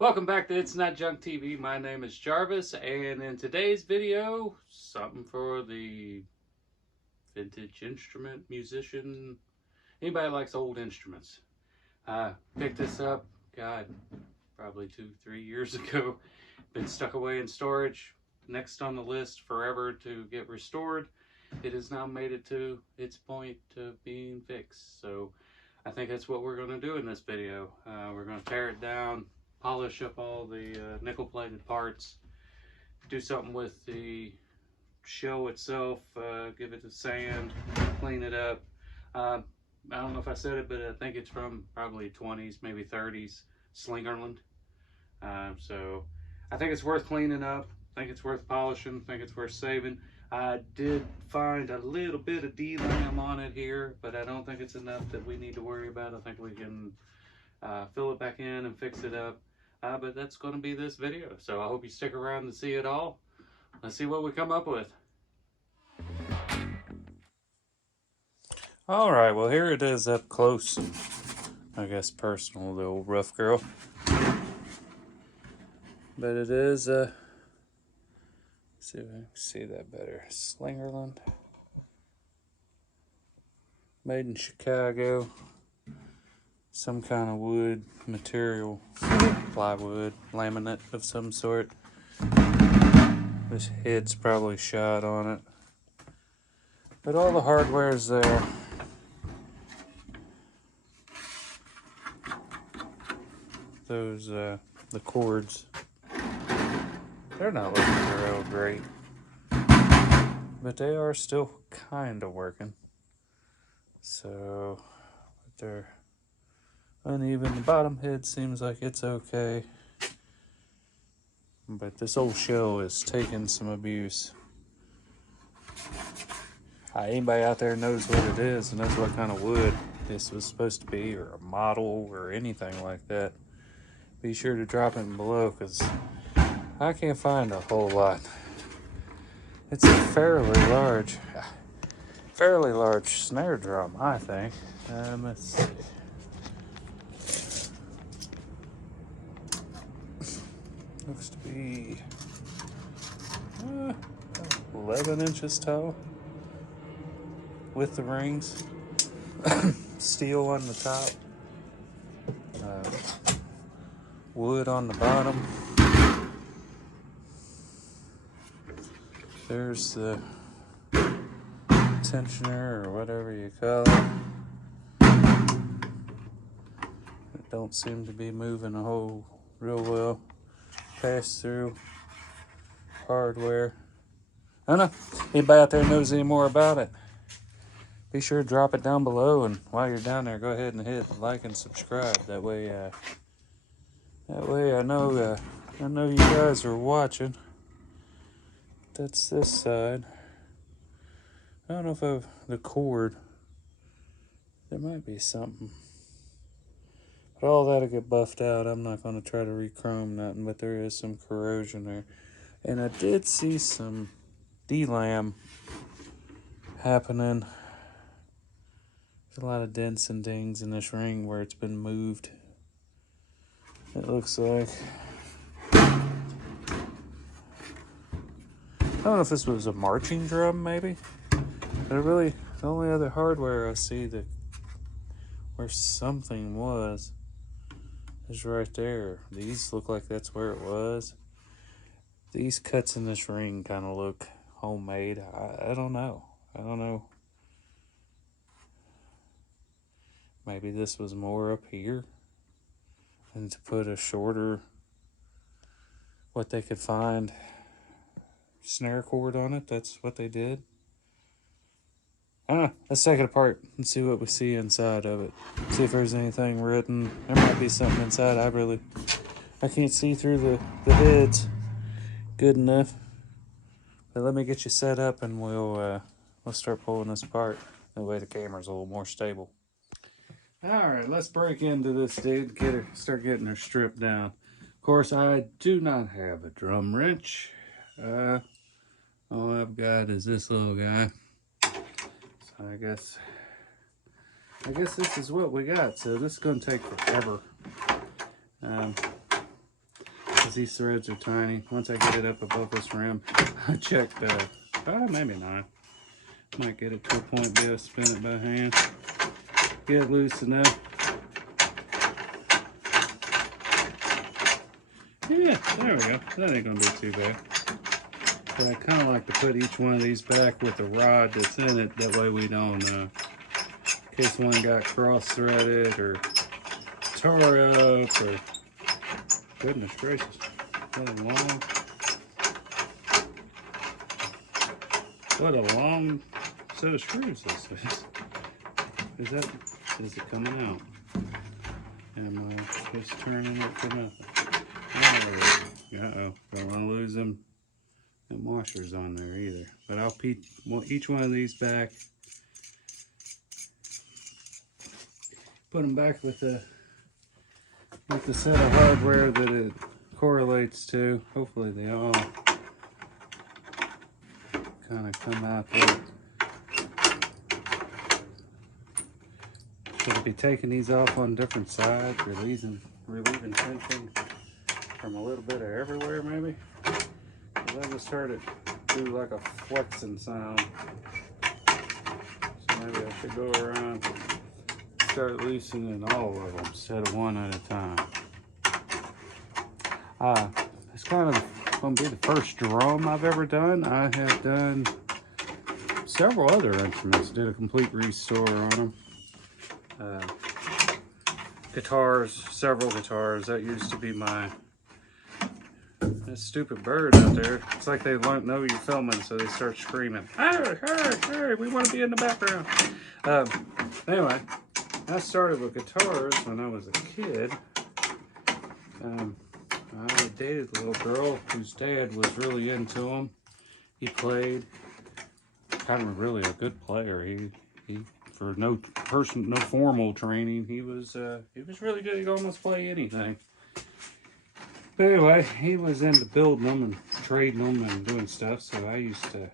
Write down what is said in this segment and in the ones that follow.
Welcome back to Itsnotjunktv. My name is Jarvis, and in today's video, something for the vintage instrument musician. Anybody likes old instruments? I picked this up, God, probably 2-3 years ago. Been stuck away in storage. Next on the list, forever to get restored. It has now made it to its point of being fixed. So I think that's what we're going to do in this video. We're going to tear it down, polish up all the nickel-plated parts, do something with the shell itself, give it a sand, clean it up. I don't know if I said it, but I think it's from probably 20s, maybe 30s, Slingerland. So I think it's worth cleaning up. I think it's worth polishing. I think it's worth saving. I did find a little bit of D-lam on it here, but I don't think it's enough that we need to worry about. I think we can fill it back in and fix it up. But that's going to be this video. So I hope you stick around to see it all. Let's see what we come up with. All right, well, here it is up close and I guess personal, the old rough girl. But it is, see if I can see that better. Slingerland. Made in Chicago. Some kind of wood material. Plywood, laminate of some sort. This head's probably shot on it. But all the hardware's there. Those, the cords. They're not looking real great, but they are still kind of working. So, but they're uneven. The bottom head seems like it's okay, but this old shell is taking some abuse. Anybody out there knows what it is and knows what kind of wood this was supposed to be, or a model, or anything like that, be sure to drop it below, because I can't find a whole lot. It's a fairly large snare drum, I think. Let's see. Looks to be 11 inches tall with the rings. Steel on the top. Wood on the bottom. There's the tensioner, or whatever you call it. It don't seem to be moving a hole real well. Pass through hardware. I don't know. Anybody out there knows any more about it? Be sure to drop it down below, and while you're down there, go ahead and hit like and subscribe. That way I know you guys are watching. That's this side. I don't know if the cord, there might be something. But all that'll get buffed out. I'm not going to try to re-chrome nothing, but there is some corrosion there. And I did see some D-lam happening. There's a lot of dents and dings in this ring where it's been moved. It looks like. I don't know if this was a marching drum, maybe. But the only other hardware I see that where something was is right there. These look like that's where it was. These cuts in this ring kind of look homemade. I don't know. I don't know. Maybe this was more up here, and to put a shorter, what they could find, snare cord on it. That's what they did. I don't know. Let's take it apart and see what we see inside of it. See if there's anything written. There might be something inside. I can't see through the heads good enough. But let me get you set up, and we'll start pulling this apart. That way the camera's a little more stable. All right, let's break into this, dude. Start getting her stripped down. Of course, I do not have a drum wrench. All I've got is this little guy. So I guess this is what we got. So this is going to take forever. because these threads are tiny. Once I get it up above this rim, I check the, maybe not. Might get it to a point, be able to spin it by hand. Get it loose enough. Yeah, there we go. That ain't gonna be too bad. But I kind of like to put each one of these back with the rod that's in it. That way we don't, in case one got cross-threaded or tore up or, goodness gracious, what a long set of screws this is. Is it coming out? Am I just turning it for nothing? Uh-oh, don't want to lose them washers on there either. But I'll put each one of these back. Put them back with the set of hardware that it correlates to. Hopefully they all kind of come out there. Should be taking these off on different sides, relieving tension from a little bit of everywhere maybe. I just heard it do like a flexing sound. So maybe I should go around and start loosening all of them instead of one at a time. It's kind of going to be the first drum I've ever done. I have done several other instruments, did a complete restore on them. Guitars, several guitars. That used to be that stupid bird out there. It's like they don't know you're filming, so they start screaming, "Hey, hey, hey, we want to be in the background." Anyway, I started with guitars when I was a kid. I dated a little girl whose dad was really into them. He played, kind of really a good player. He for no formal training, he was really good. He could almost play anything. But anyway, he was into building them and trading them and doing stuff, so I used to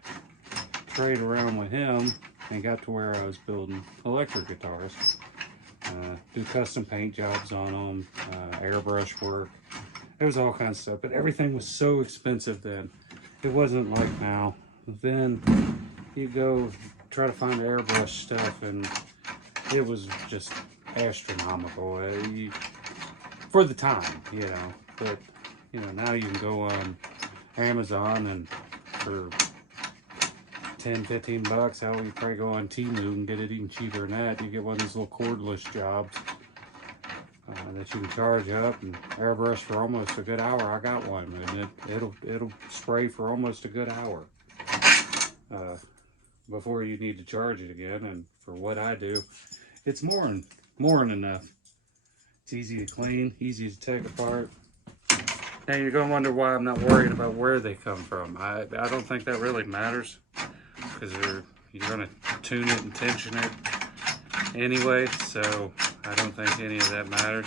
trade around with him and got to where I was building electric guitars. Do custom paint jobs on them, airbrush work. There was all kinds of stuff, but everything was so expensive then. It wasn't like now. Then you go try to find airbrush stuff, and it was just astronomical for the time, you know. But you know, now you can go on Amazon and for 10-15 bucks, how you probably go on Temu and get it even cheaper than that. You get one of these little cordless jobs that you can charge up and airbrush for almost a good hour. I got one, and it'll spray for almost a good hour before you need to charge it again. And for what I do, it's more than enough. It's easy to clean, easy to take apart. Now you're gonna wonder why I'm not worried about where they come from. I don't think that really matters, because you're gonna tune it and tension it anyway, so I don't think any of that matters.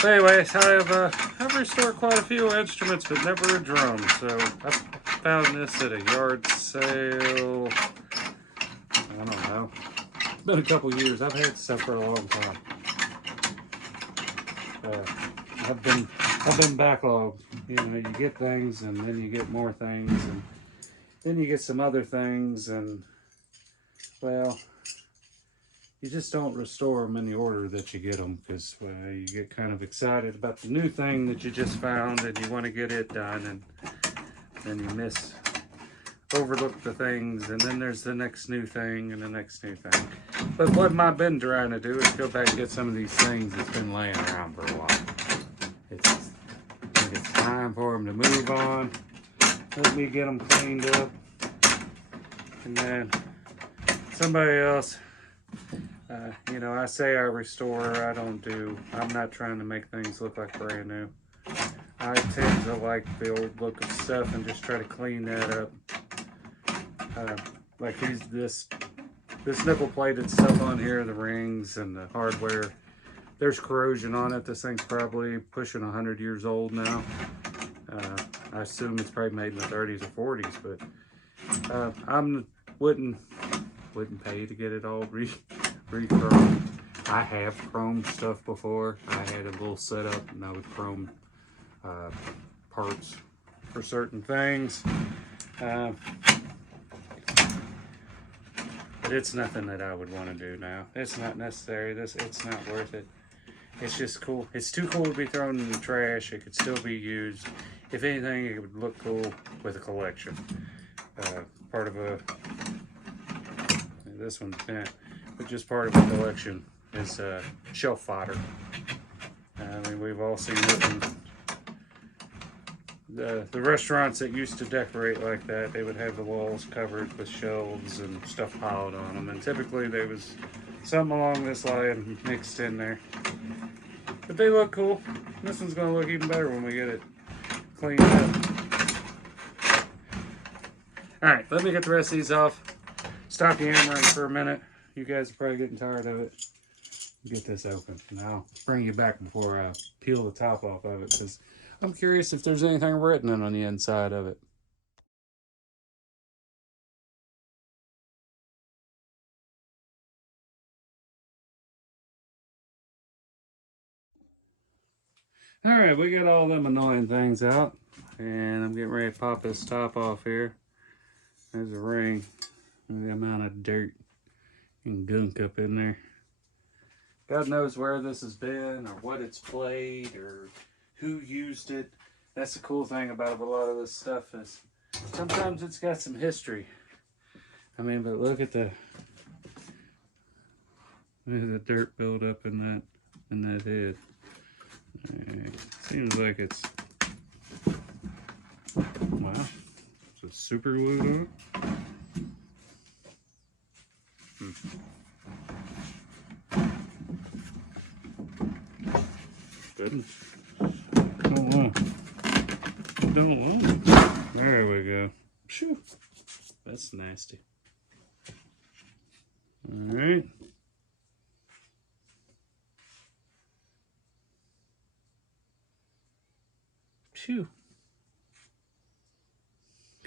But anyways, I've restored quite a few instruments, but never a drum. So I found this at a yard sale. I don't know. It's been a couple years. I've had stuff for a long time. I've been backlogged. You know, you get things, and then you get more things, and then you get some other things, and well, you just don't restore them in the order that you get them, because you get kind of excited about the new thing that you just found, and you want to get it done, and then you overlook the things, and then there's the next new thing and the next new thing. But what I've been trying to do is go back and get some of these things that's been laying around for a while. It's time for them to move on. Let me get them cleaned up, and then somebody else. You know, I say I restore. I'm not trying to make things look like brand new. I tend to like the old look of stuff and just try to clean that up. Like this nickel plated stuff on here, the rings and the hardware. There's corrosion on it. This thing's probably pushing 100 years old now. I assume it's probably made in the 30s or 40s, but I wouldn't pay to get it all re-chromed. I have chromed stuff before. I had a little setup, and I would chrome parts for certain things. But it's nothing that I would want to do now. It's not necessary. It's not worth it. It's just cool. It's too cool to be thrown in the trash. It could still be used. If anything, it would look cool with a collection. Part of a, this one's bent, but just part of a collection is shelf fodder. I mean, we've all seen it in the restaurants that used to decorate like that. They would have the walls covered with shelves and stuff piled on them, and typically there was something along this line mixed in there. But they look cool. This one's gonna look even better when we get it cleaned up. Alright, let me get the rest of these off. Stop hammering for a minute. You guys are probably getting tired of it. Get this open. And I'll bring you back before I peel the top off of it, because I'm curious if there's anything written on the inside of it. Alright, we got all them annoying things out. And I'm getting ready to pop this top off here. There's a ring. The amount of dirt and gunk up in there. God knows where this has been, or what it's played, or who used it. That's the cool thing about a lot of this stuff, is sometimes it's got some history. I mean, but look at the dirt buildup in that head. Seems like it's, wow, it's a super glued on. Goodness. Don't want. There we go. Phew. That's nasty. All right. Phew.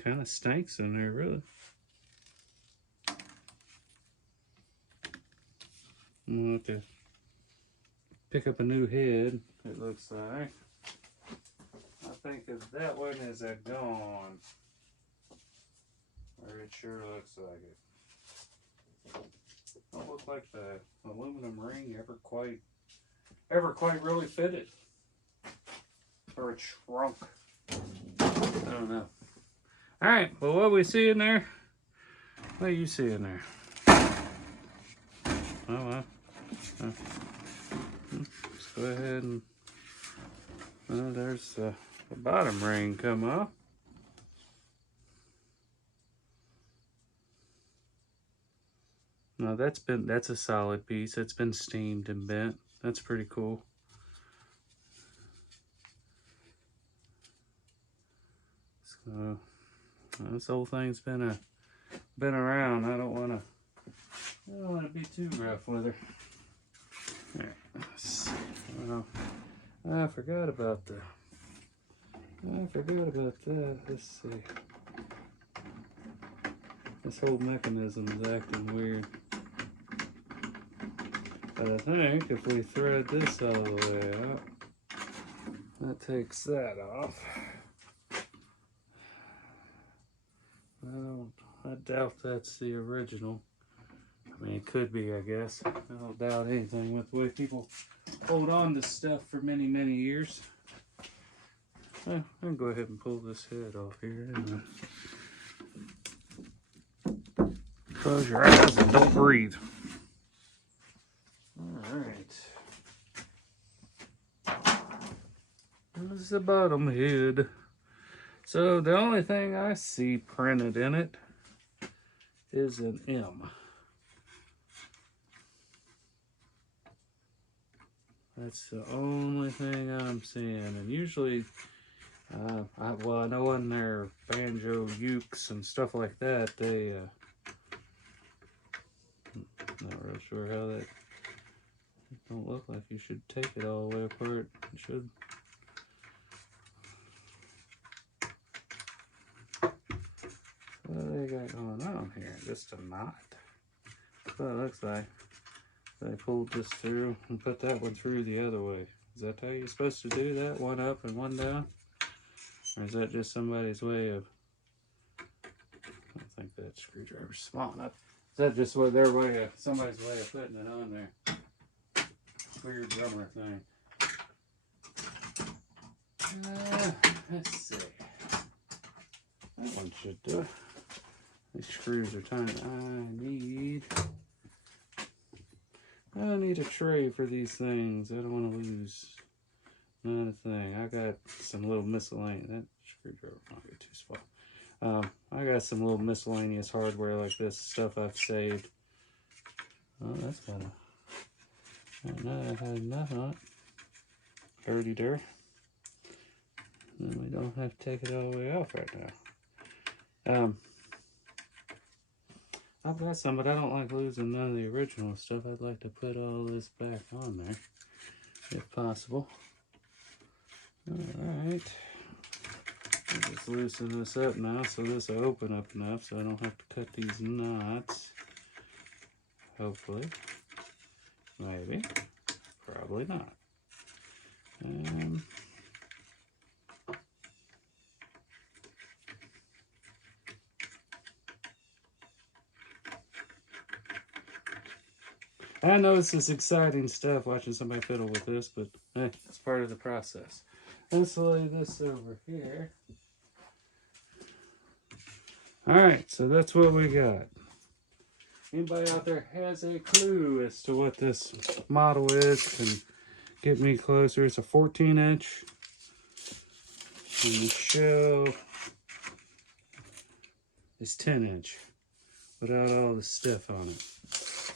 Kind of stinks in there, really. I'm going to have to pick up a new head, it looks like. I think if that one is gone, or it sure looks like it. Don't look like the aluminum ring ever quite really fitted. Or it shrunk. I don't know. Alright, well, what we see in there? What do you see in there? Oh, well. Let's go ahead and, well, there's the bottom ring come off. No, that's a solid piece. It's been steamed and bent. That's pretty cool. So this whole thing's been around. I don't want to be too rough with her. There. Well, I forgot about that. Let's see. This whole mechanism is acting weird. But I think if we thread this all the way out, that takes that off. I doubt that's the original. I mean, it could be, I guess. I don't doubt anything with the way people hold on to stuff for many, many years. Well, I can go ahead and pull this head off here. Close your eyes and don't breathe. Alright. This is the bottom head. So the only thing I see printed in it is an M. That's the only thing I'm seeing. And usually, I know on their banjo ukes and stuff like that, they, not real sure how that, it don't look like you should take it all the way apart. You should. What do they got going on here? Just a knot. That's what it looks like. They pulled this through and put that one through the other way. Is that how you're supposed to do that? One up and one down? Or is that just somebody's way of... I don't think that screwdriver's small enough. Is that just what their way of... somebody's way of putting it on there? Weird drummer thing. Let's see. That one should do it. These screws are tiny. I need a tray for these things. I don't want to lose not a thing. I got some little miscellaneous. That screwdriver might be too small. I got some little miscellaneous hardware like this, stuff I've saved. Oh, that's kind of... no, I had enough on it. Dirty dirt. And we don't have to take it all the way off right now. I've got some, but I don't like losing none of the original stuff. I'd like to put all this back on there, if possible. Alright. I'll just loosen this up now, so this will open up enough so I don't have to cut these knots. Hopefully. Maybe. Probably not. I know this is exciting stuff watching somebody fiddle with this, but it's part of the process. Let's lay this over here. Alright, so that's what we got. Anybody out there has a clue as to what this model is can get me closer. It's a 14-inch. And the shell is 10-inch without all the stuff on it.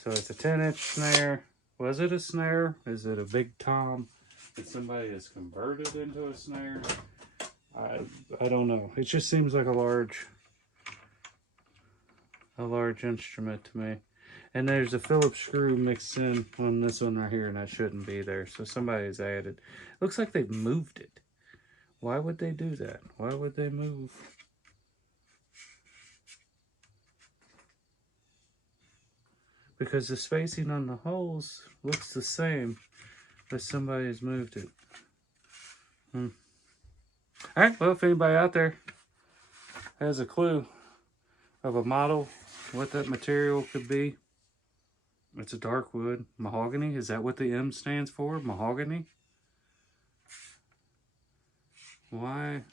So it's a 10-inch snare. Was it a snare? Is it a big tom that somebody has converted into a snare? I don't know. It just seems like a large instrument to me. And there's a Phillips screw mixed in on this one right here, and that shouldn't be there. So somebody's added. Looks like they've moved it. Why would they do that? Why would they move? Because the spacing on the holes looks the same, but somebody has moved it. Alright, well, if anybody out there has a clue of a model, what that material could be. It's a dark wood. Mahogany, is that what the M stands for? Mahogany? Why?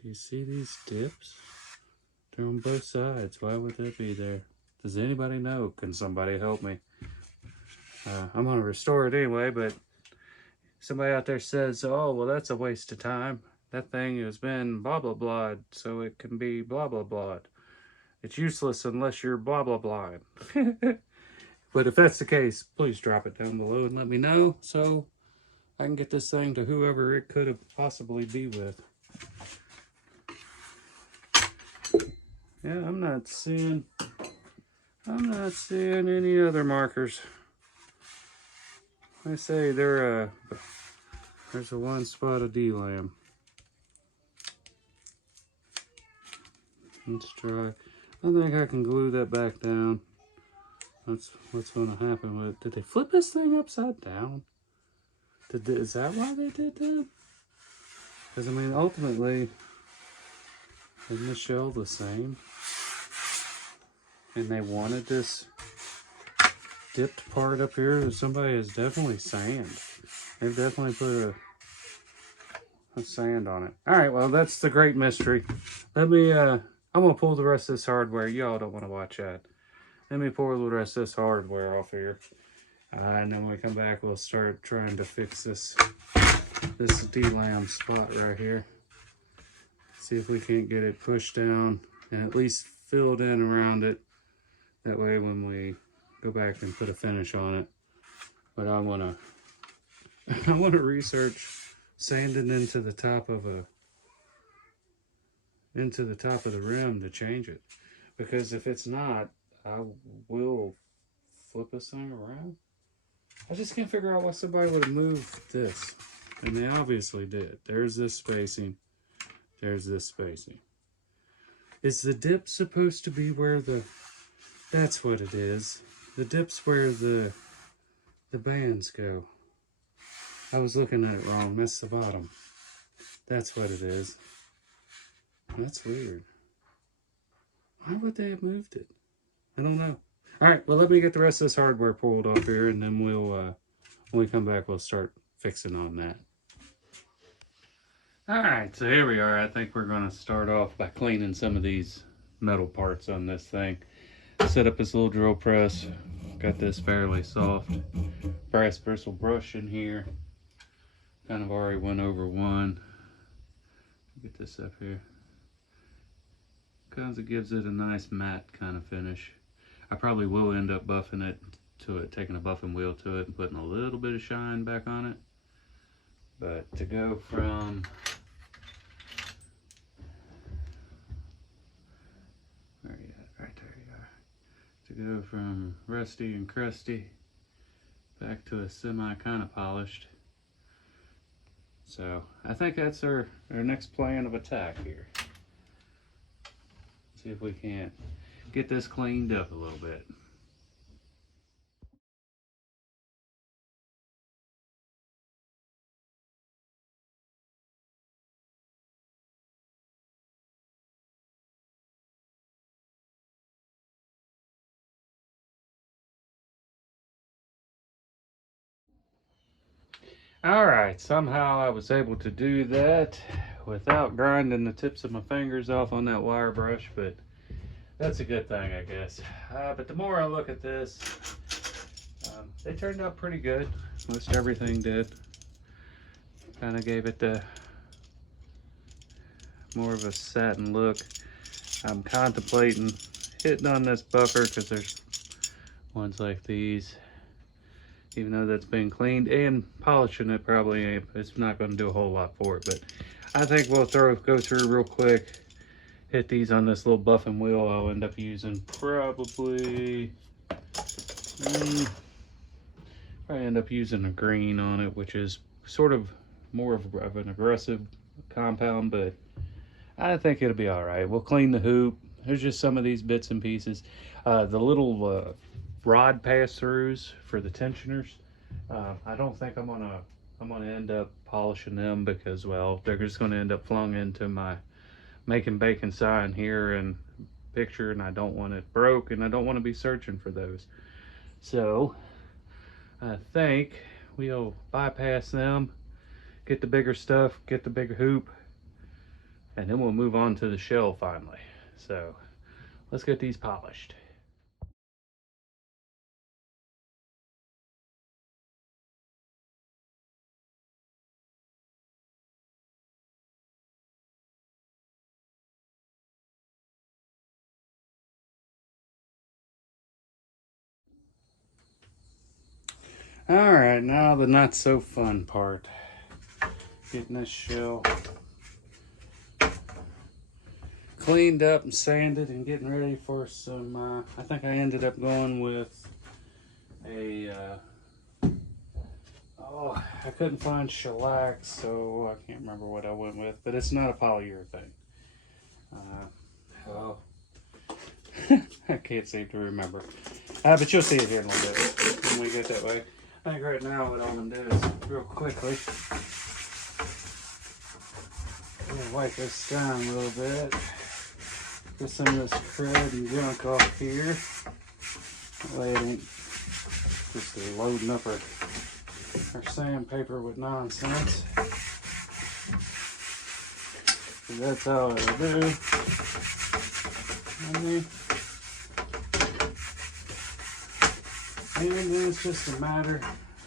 Do you see these dips? They're on both sides. Why would that be there? Does anybody know? Can somebody help me? I'm going to restore it anyway, but somebody out there says, oh, well, that's a waste of time. That thing has been blah, blah, blah, so it can be blah, blah, blah. It's useless unless you're blah, blah, blah. But if that's the case, please drop it down below and let me know so I can get this thing to whoever it could have possibly be with. Yeah, I'm not seeing any other markers. I say there's a one spot of D-lamb. Let's try. I think I can glue that back down. That's what's going to happen with it. Did they flip this thing upside down? Is that why they did that? Because, I mean, ultimately, isn't the shell the same? And they wanted this dipped part up here. Somebody has definitely sand. They've definitely put a sand on it. All right, well, that's the great mystery. Let me, I'm going to pull the rest of this hardware. Y'all don't want to watch that. Let me pour the rest of this hardware off here. And then when we come back, we'll start trying to fix this D-lamb spot right here. See if we can't get it pushed down and at least filled in around it. That way when we go back and put a finish on it. But I wanna research sanding into the top of the rim to change it. Because if it's not, I will flip this thing around. I just can't figure out why somebody would have moved this. And they obviously did. There's this spacing. There's this spacing. Is the dip supposed to be where the... That's what it is. The dip's where the the bands go. I was looking at it wrong. That's the bottom. That's what it is. That's weird. Why would they have moved it? I don't know. Alright, well, let me get the rest of this hardware pulled off here, and then we'll, when we come back, we'll start fixing on that. Alright, so here we are. I think we're going to start off by cleaning some of these metal parts on this thing. Set up this little drill press. Got this fairly soft brass bristle brush in here. Kind of already went over one. Get this up here. Kind of gives it a nice matte kind of finish. I probably will end up buffing it to it, taking a buffing wheel to it and putting a little bit of shine back on it. But to go from where you at? Right there you are. To go from rusty and crusty back to a semi kind of polished. So I think that's our next plan of attack here. See if we can't get this cleaned up a little bit. Alright, somehow I was able to do that without grinding the tips of my fingers off on that wire brush, but that's a good thing, I guess. But the more I look at this, they turned out pretty good. Most everything did. Kind of gave it the more of a satin look. I'm contemplating hitting on this buffer because there's ones like these. Even though that's been cleaned, and polishing it probably ain't, it's not going to do a whole lot for it. But I think we'll go through real quick, hit these on this little buffing wheel. I'll end up using probably end up using a green on it, which is sort of more of an aggressive compound, but I think it'll be all right. We'll clean the hoop. There's just some of these bits and pieces. The little rod pass-throughs for the tensioners. I don't think I'm gonna end up polishing them because, well, they're just gonna end up flung into my making bacon sign here and picture, and I don't want it broke, and I don't want to be searching for those. So I think we'll bypass them, get the bigger stuff, get the bigger hoop, and then we'll move on to the shell finally. So let's get these polished. Alright, now the not so fun part. Getting this shell cleaned up and sanded and getting ready for some, I think I ended up going with a, I couldn't find shellac, so I can't remember what I went with, but it's not a polyurethane. I can't seem to remember. But you'll see it here in a little bit when we get that way. I think right now what I'm going to do is real quickly, I'm going to wipe this down a little bit. Get some of this crud and junk off here. That way it ain't just loading up our sandpaper with nonsense. So that's all it'll do. And then it's just a matter,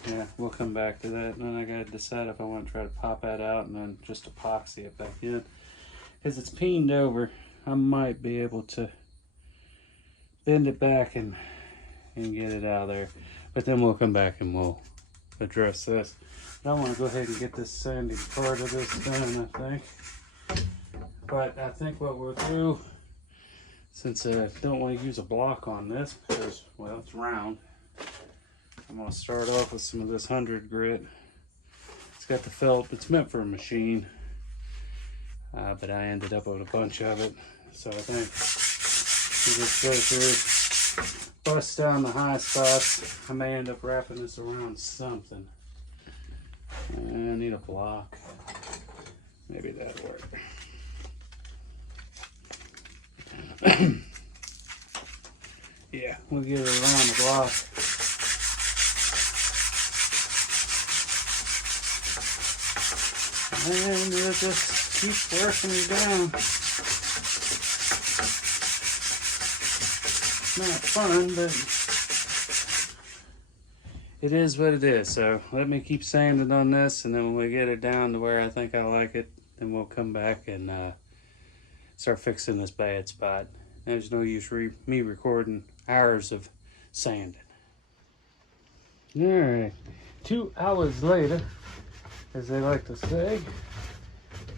yeah, we'll come back to that. And then I gotta decide if I want to try to pop that out and then just epoxy it back in. Because it's peened over, I might be able to bend it back and get it out of there. But then we'll come back and we'll address this. But I want to go ahead and get this sanding part of this done, I think. But I think what we'll do, since I don't want to use a block on this because, well, it's round, I'm going to start off with some of this 100 grit. It's got the felt. It's meant for a machine, but I ended up with a bunch of it. So I think we just go through bust down the high spots. I may end up wrapping this around something. I need a block. Maybe that'll work. Yeah, we'll get it around the block. And we'll just keep working it down. Not fun, but it is what it is. So let me keep sanding on this, and then when we get it down to where I think I like it, then we'll come back and start fixing this bad spot. There's no use me recording hours of sanding. Alright, 2 hours later, as they like to say,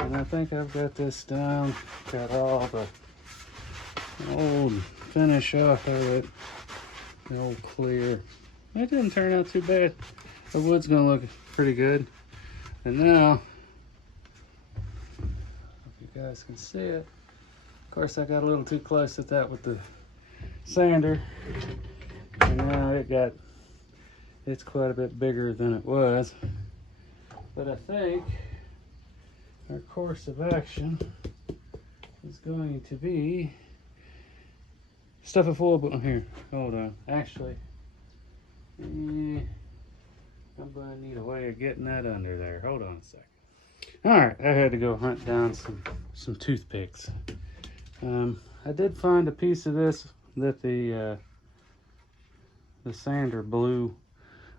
and I think I've got this down. Got all the old finish off of it, the old clear. It didn't turn out too bad. The wood's gonna look pretty good. And now, if you guys can see it, of course I got a little too close at that with the sander, and now it's quite a bit bigger than it was. But I think our course of action is going to be stuff it full of here. Hold on. Actually, I'm going to need a way of getting that under there. Hold on a second. Alright, I had to go hunt down some toothpicks. I did find a piece of this that the sander blew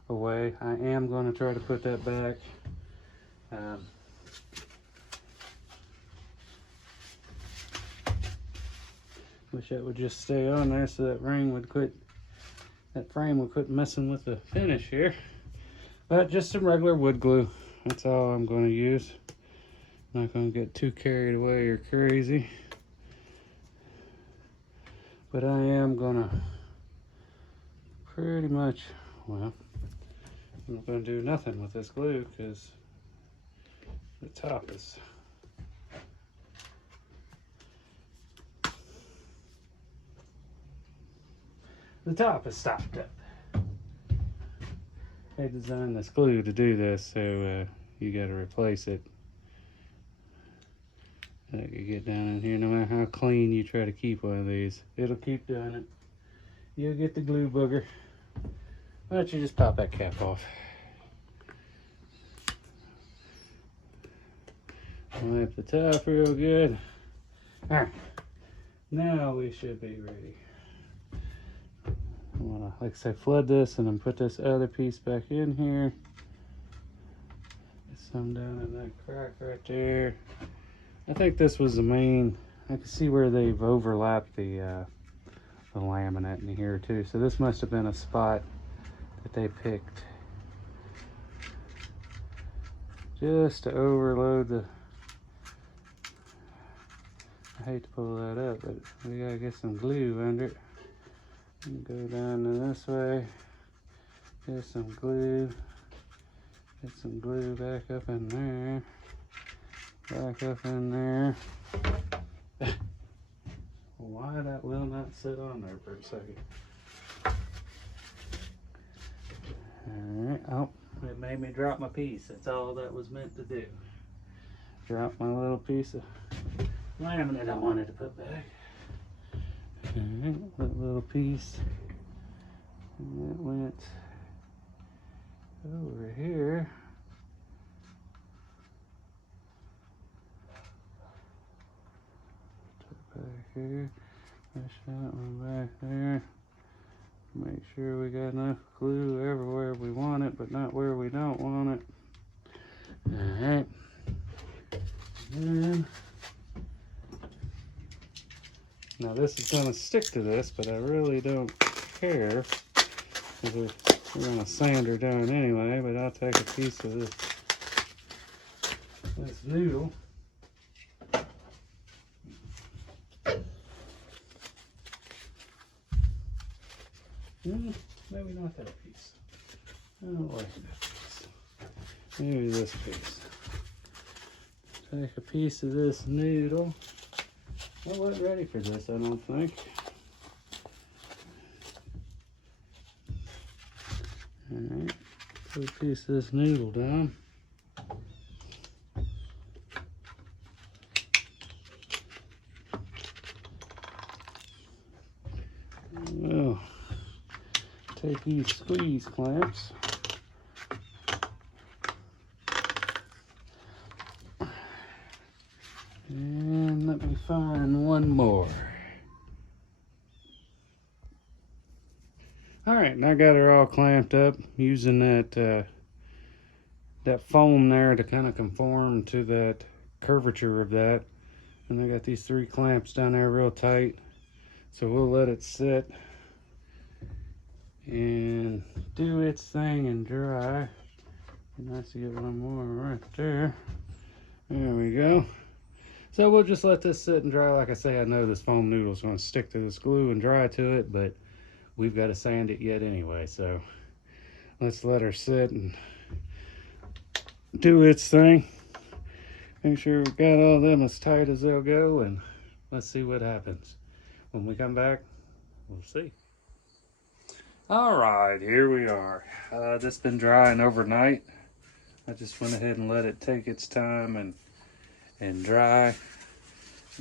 away. I am going to try to put that back. Wish that would just stay on there so that frame would quit messing with the finish here. But just some regular wood glue. That's all I'm going to use. Not going to get too carried away or crazy. But I am going to pretty much, well, I'm not going to do nothing with this glue because the top is stopped up. They designed this glue to do this, so you got to replace it. You get down in here, no matter how clean you try to keep one of these, it'll keep doing it. You'll get the glue booger. Why don't you just pop that cap off? Wipe the top real good. Alright, now we should be ready. I want to, like I say, flood this and then put this other piece back in here. Get some down in that crack right there. I think this was the main, I can see where they've overlapped the laminate in here too. So this must have been a spot that they picked just to overload the, I hate to pull that up, but we gotta get some glue under it. Go down to this way, get some glue back up in there, back up in there. Why that will not sit on there for a second. Alright, oh, it made me drop my piece. That's all that was meant to do. Drop my little piece of laminate I wanted to put back. Alright, that little piece, and that went over here. Back here, push that one back there. Make sure we got enough glue everywhere we want it, but not where we don't want it. Alright, and now this is going to stick to this, but I really don't care because we're going to sand her down anyway. But I'll take a piece of this noodle. Maybe not that piece. I don't like that piece. Maybe this piece. Take a piece of this noodle. I wasn't ready for this, I don't think. Put a piece of this noodle down. Well, take these squeeze clamps. And let me find one more. Alright, and I got her all clamped up using that foam there to kind of conform to that curvature of that. And I got these 3 clamps down there real tight. So we'll let it sit and do its thing and dry. And I see one more right there. There we go. So we'll just let this sit and dry. Like I say, I know this foam noodle is going to stick to this glue and dry to it, but we've got to sand it yet anyway. So let's let her sit and do its thing. Make sure we've got all of them as tight as they'll go, and let's see what happens. When we come back, we'll see. All right, here we are. This has been drying overnight. I just went ahead and let it take its time and dry.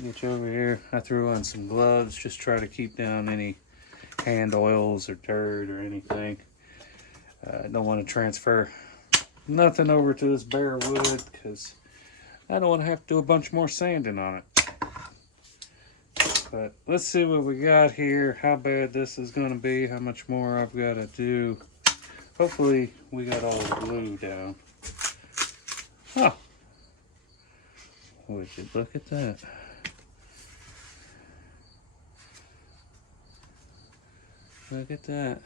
Get you over here. I threw on some gloves, just try to keep down any hand oils or dirt or anything. I don't want to transfer nothing over to this bare wood because I don't want to have to do a bunch more sanding on it. But let's see what we got here, how bad this is going to be, how much more I've got to do. Hopefully we got all the glue down. Huh. Would you look at that? Look at that.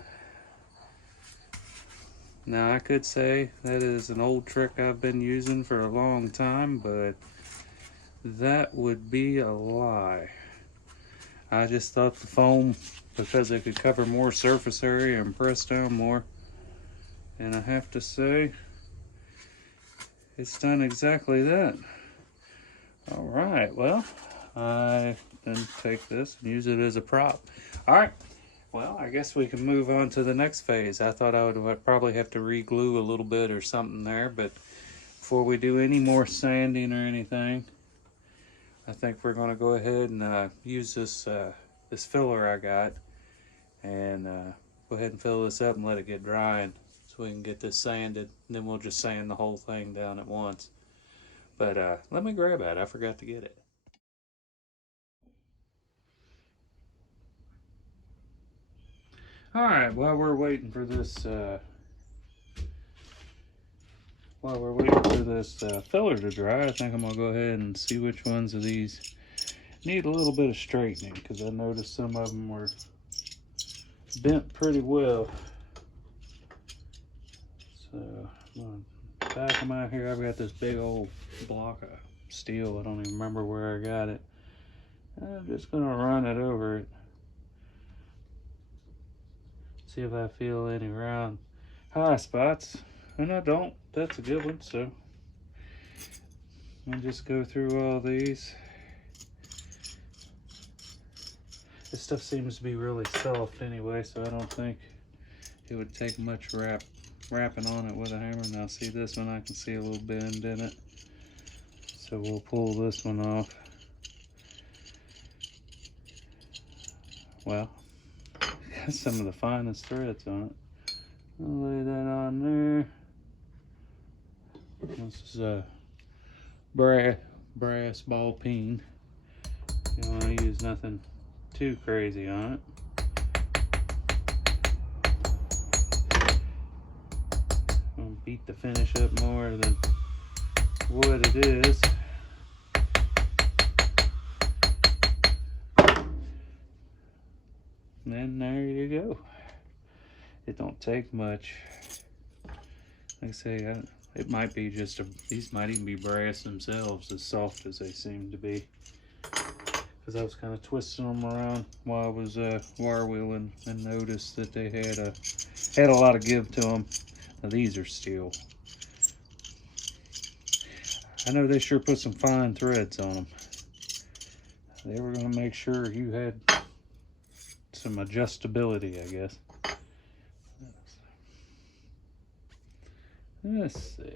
Now I could say that is an old trick I've been using for a long time, but that would be a lie. I just thought the foam, because it could cover more surface area and press down more. And I have to say, it's done exactly that. All right, well, I then take this and use it as a prop. All right. Well, I guess we can move on to the next phase. I thought I would probably have to re-glue a little bit or something there, but before we do any more sanding or anything, I think we're going to go ahead and use this this filler I got and go ahead and fill this up and let it get drying so we can get this sanded. And then we'll just sand the whole thing down at once. But let me grab that. I forgot to get it. All right, while we're waiting for this filler to dry, I think I'm gonna go ahead and see which ones of these need a little bit of straightening, because I noticed some of them were bent pretty well. So I'm gonna back them out here. I've got this big old block of steel. I don't even remember where I got it. I'm just gonna run it over it. See if I feel any round high spots, and I don't. That's a good one. So I'll just go through all these. This stuff seems to be really soft anyway, so I don't think it would take much wrapping on it with a hammer. Now see this one, I can see a little bend in it, so we'll pull this one off. Well, got some of the finest threads on it. I'll lay that on there. This is a brass ball peen. You don't want to use nothing too crazy on it. I'll beat the finish up more than what it is. And there you go. It don't take much. Like I say, it might be just these might even be brass themselves, as soft as they seem to be. Because I was kind of twisting them around while I was wire wheeling and noticed that they had a lot of give to them. Now these are steel. I know they sure put some fine threads on them. They were going to make sure you had some adjustability, I guess. Let's see.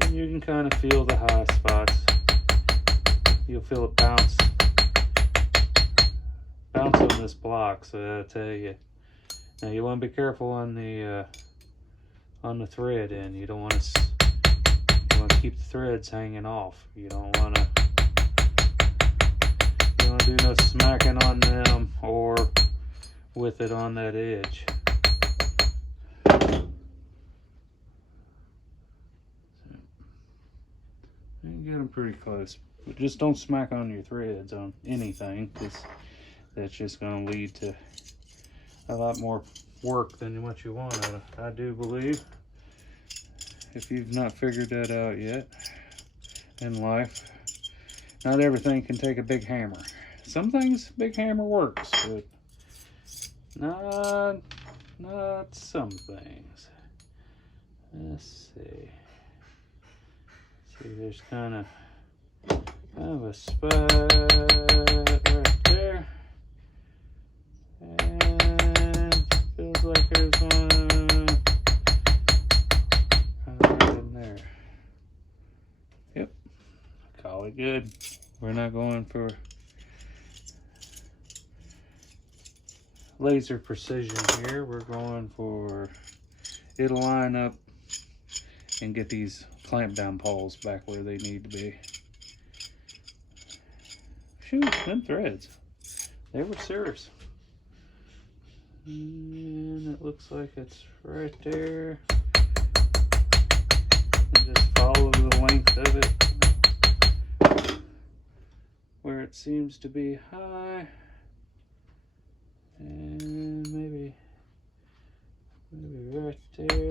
And you can kind of feel the high spots. You'll feel it bounce on this block, so I tell you. Now you want to be careful on the thread end. You don't want to keep the threads hanging off. You don't want to do no smacking on them or with it on that edge. You get them pretty close, but just don't smack on your threads on anything, because that's just going to lead to a lot more work than what you want, I do believe. If you've not figured that out yet in life, not everything can take a big hammer. Some things, big hammer works, but not some things. Let's see. See, there's kind of a spot right there, and feels like there's one kind of right in there. Yep, call it good. We're not going for laser precision here. We're going for it'll line up and get these clamp down poles back where they need to be. Shoot, them threads, they were serious. And it looks like it's right there. And just follow the length of it where it seems to be high, and maybe right there.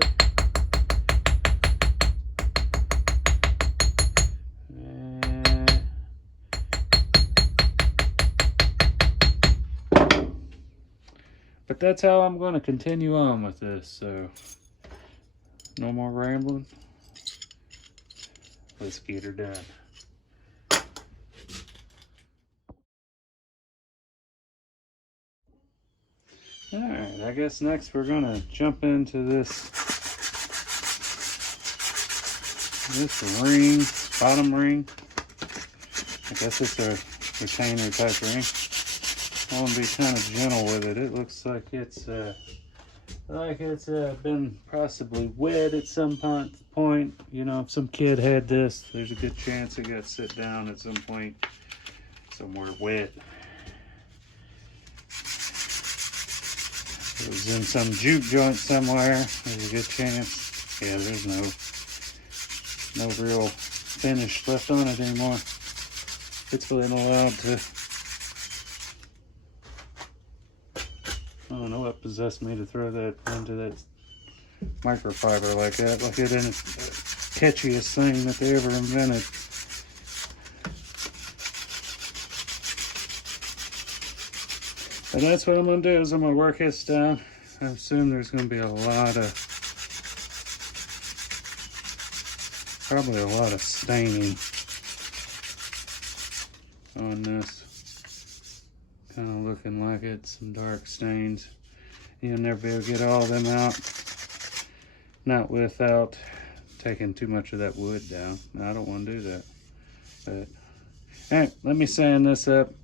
But that's how I'm going to continue on with this, so no more rambling. Let's get her done. Alright, I guess next we're going to jump into this ring, bottom ring. I guess it's a retainer type ring. I want to be kind of gentle with it. It looks like it's been possibly wet at some point. You know, if some kid had this, there's a good chance it got sit down at some point somewhere wet. It was in some juke joint somewhere. There's a good chance. Yeah, there's no real finish left on it anymore. It's been allowed to. I don't know what possessed me to throw that into that microfiber like that. Like it ain't the catchiest thing that they ever invented. But that's what I'm going to do is I'm going to work this down. I assume there's going to be probably a lot of staining on this. Kind of looking like it, some dark stains. You'll never be able to get all of them out. Not without taking too much of that wood down. I don't want to do that. But, alright, let me sand this up.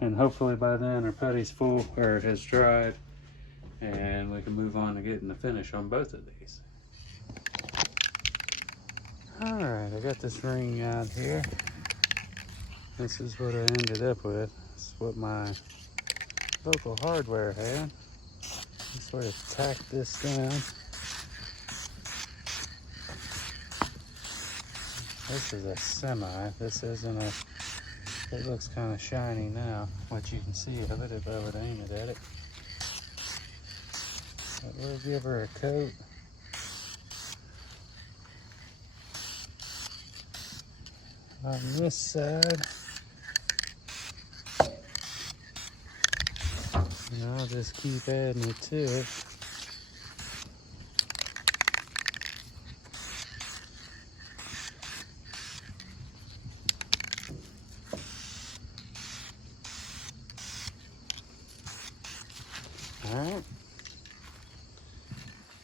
And hopefully by then our putty's full, or it has dried. And we can move on to getting the finish on both of these. Alright, I got this ring out here. This is what I ended up with. This is what my local hardware had. I sort of tacked this down. This is a semi. This isn't a... It looks kind of shiny now, what you can see of it if I would aim it at it. But we'll give her a coat. On this side. And I'll just keep adding it to it. Alright.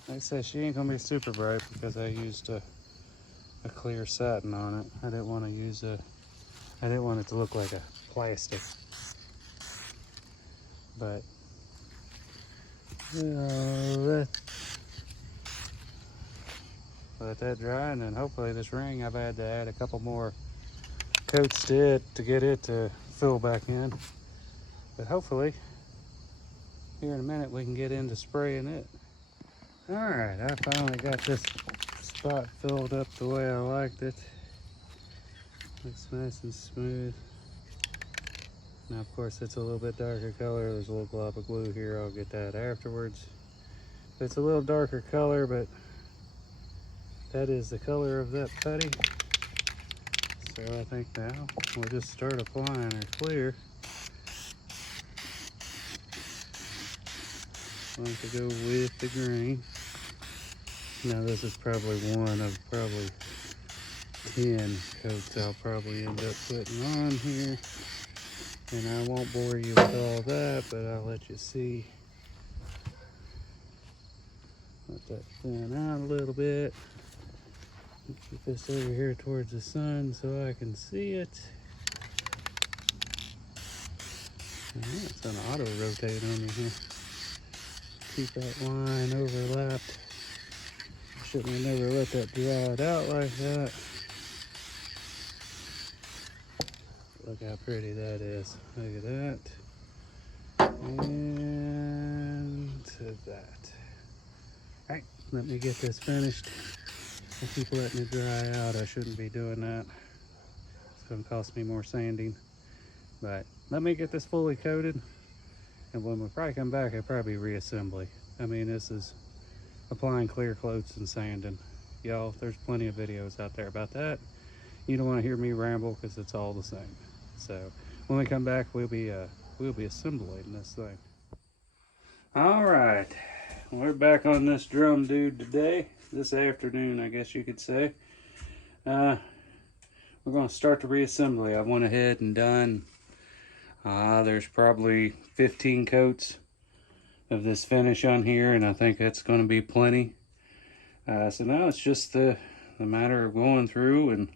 Like I said, she ain't gonna be super bright because I used a clear satin on it. I didn't want to use I didn't want it to look like a plastic. But let that dry, and then hopefully this ring, I've had to add a couple more coats to it to get it to fill back in. But hopefully here in a minute we can get into spraying it. Alright, I finally got this spot filled up the way I liked it. Looks nice and smooth. Now of course it's a little bit darker color. There's a little glob of glue here. I'll get that afterwards. But it's a little darker color, but that is the color of that putty. So I think now we'll just start applying our clear. Going to go with the green. Now this is probably one of probably 10 coats I'll probably end up putting on here. And I won't bore you with all that, but I'll let you see. Let that thin out a little bit. Keep this over here towards the sun so I can see it. It's gonna auto rotate on me here. Keep that line overlapped. Shouldn't have never let that dry it out like that. Look how pretty that is. Look at that. And to that. Alright, let me get this finished. I keep letting it dry out. I shouldn't be doing that. It's going to cost me more sanding. But let me get this fully coated. And when we probably come back, I'll probably reassembly. I mean, this is applying clear coats and sanding. Y'all, there's plenty of videos out there about that. You don't want to hear me ramble because it's all the same. So when we come back, we'll be assembling this thing. All right, we're back on this drum dude today. This afternoon, I guess you could say. We're going to start the reassembly. I went ahead and done. There's probably 15 coats of this finish on here, and I think that's going to be plenty. So now it's just the matter of going through and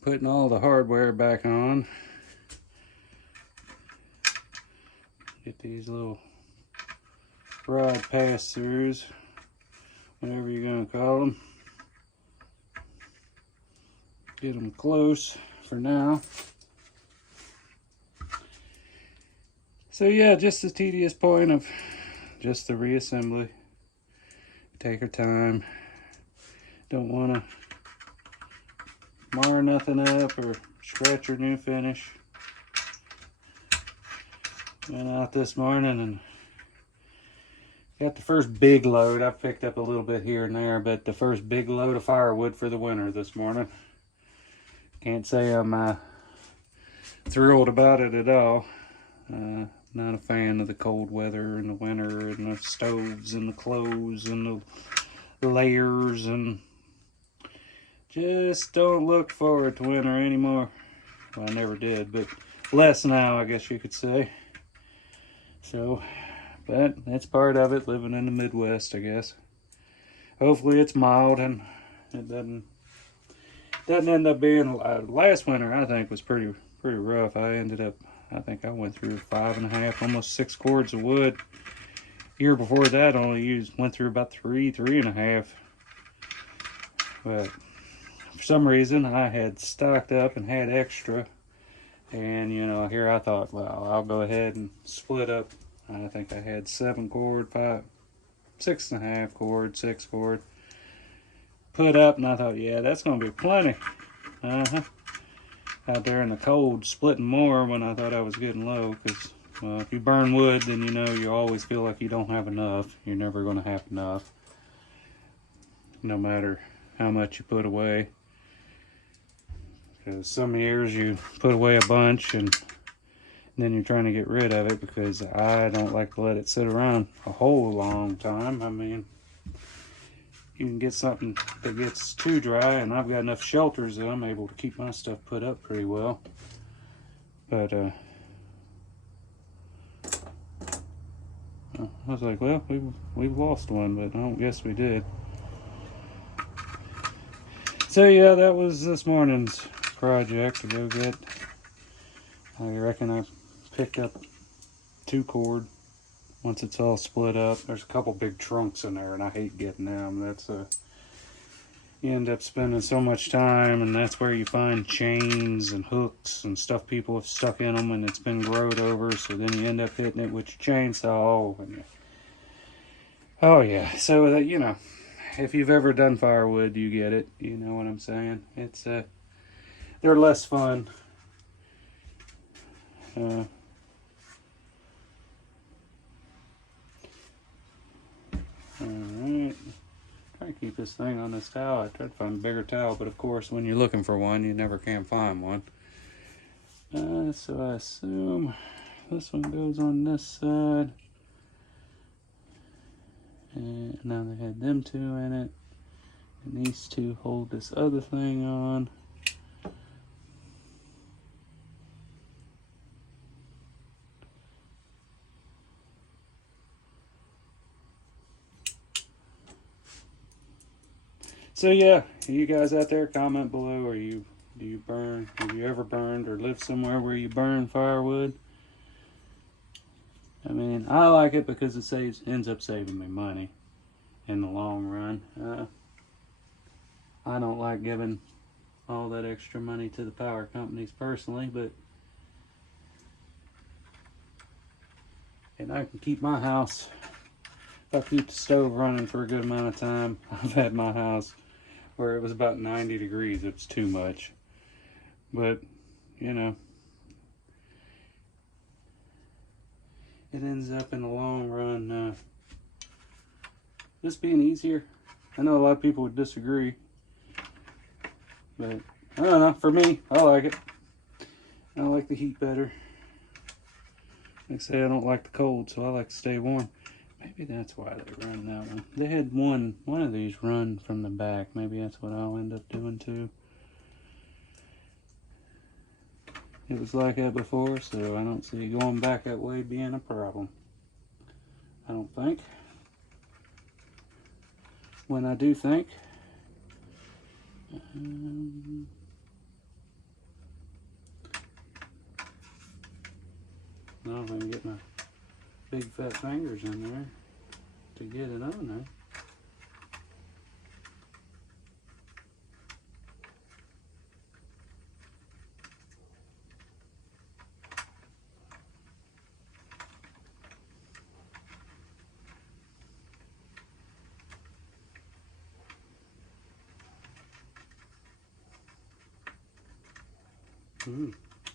putting all the hardware back on. Get these little rod pass-throughs, whatever you're going to call them. Get them close for now. So yeah, just the tedious point of just the reassembly. Take your time. Don't want to mar nothing up or scratch your new finish. Went out this morning and got the first big load. I picked up a little bit here and there, but the first big load of firewood for the winter this morning. Can't say I'm thrilled about it at all. Not a fan of the cold weather and the winter and the stoves and the clothes and the layers, and just don't look forward to winter anymore. Well, I never did, but less now, I guess you could say. So, but that's part of it, living in the Midwest, I guess. Hopefully it's mild and it doesn't end up being, last winter I think was pretty rough. I think I went through 5.5, almost 6 cords of wood. Year before that, went through about 3.5. But for some reason, I had stocked up and had extra. And, you know, here I thought, well, I'll go ahead and split up. I think I had 7 cord, 6.5 cord, 6 cord. Put up, and I thought, yeah, that's going to be plenty. Out there in the cold, splitting more when I thought I was getting low, because well, if you burn wood, then you know you always feel like you don't have enough. You're never going to have enough, no matter how much you put away. Because some years you put away a bunch and then you're trying to get rid of it, because I don't like to let it sit around a whole long time. I mean, you can get something that gets too dry, and I've got enough shelters that I'm able to keep my stuff put up pretty well. But I was like, well, we've lost one, but I don't guess we did. So yeah, that was this morning's project to go get. I reckon I picked up 2 cord. Once it's all split up, there's a couple big trunks in there, and I hate getting them. That's you end up spending so much time, and that's where you find chains and hooks and stuff people have stuck in them, and it's been growed over. So then you end up hitting it with your chainsaw. And oh yeah, so that, you know, if you've ever done firewood, you get it. You know what I'm saying? It's they're less fun. Alright, try to keep this thing on this towel. I tried to find a bigger towel, but of course when you're looking for one, you never can find one. So I assume this one goes on this side. And now they had them 2 in it. And these 2 hold this other thing on. So yeah, you guys out there, comment below. Do you burn? Have you ever burned or lived somewhere where you burn firewood? I mean, I like it because it ends up saving me money in the long run. I don't like giving all that extra money to the power companies personally, but and I can keep my house. If I keep the stove running for a good amount of time, I've had my house where it was about 90 degrees. It's too much. But, you know, it ends up in the long run just being easier. I know a lot of people would disagree. But, I don't know. For me, I like it. I like the heat better. Like I say, I don't like the cold, so I like to stay warm. Maybe that's why they run that one. They had one of these run from the back. Maybe that's what I'll end up doing too. It was like that before, so I don't see going back that way being a problem. I don't think. When I do think, I don't know if I can get my big fat fingers in there to get it on there.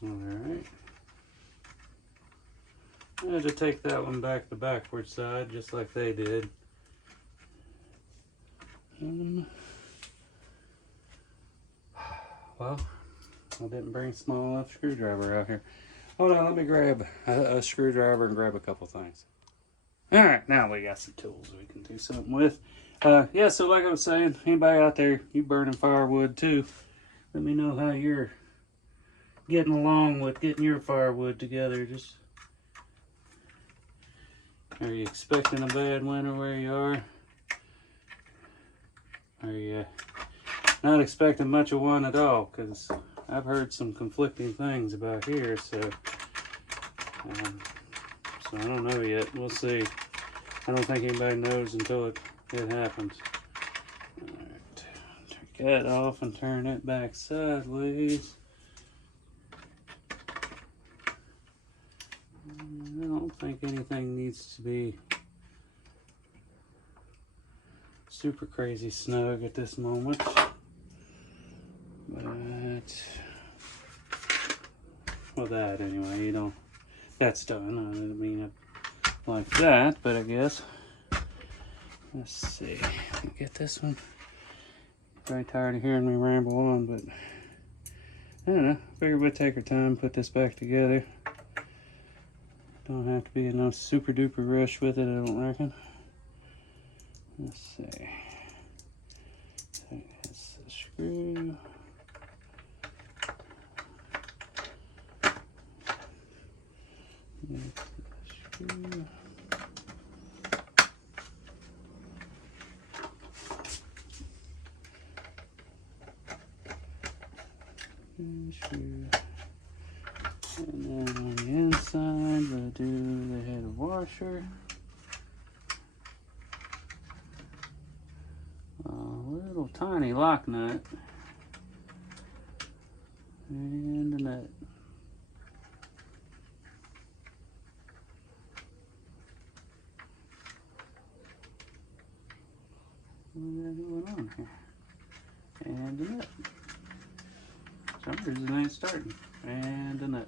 Alright. I had to take that one back the backward side, just like they did. Well, I didn't bring small enough screwdriver out here. Hold on, let me grab a screwdriver and grab a couple things. Alright, now we got some tools we can do something with. Yeah, so like I was saying, anybody out there, you burning firewood too, let me know how you're getting along with getting your firewood together. Just, are you expecting a bad winter where you are? Are you not expecting much of one at all? Because I've heard some conflicting things about here, so I don't know yet. We'll see. I don't think anybody knows until it happens. Alright, take that off and turn it back sideways. I don't think anything needs to be super crazy snug at this moment, but well, that anyway, you know, that's done. I didn't mean it like that, but I guess, let's see, get this one. Very tired of hearing me ramble on, but I don't know, figured we'd take our time, put this back together. Don't have to be in no super duper rush with it, I don't reckon. Let's see. That's the screw. That's the screw. And then on the inside, we'll do the head washer. A little tiny lock nut. And a nut. What is going on here? And a nut. For some reason it ain't starting. And a nut.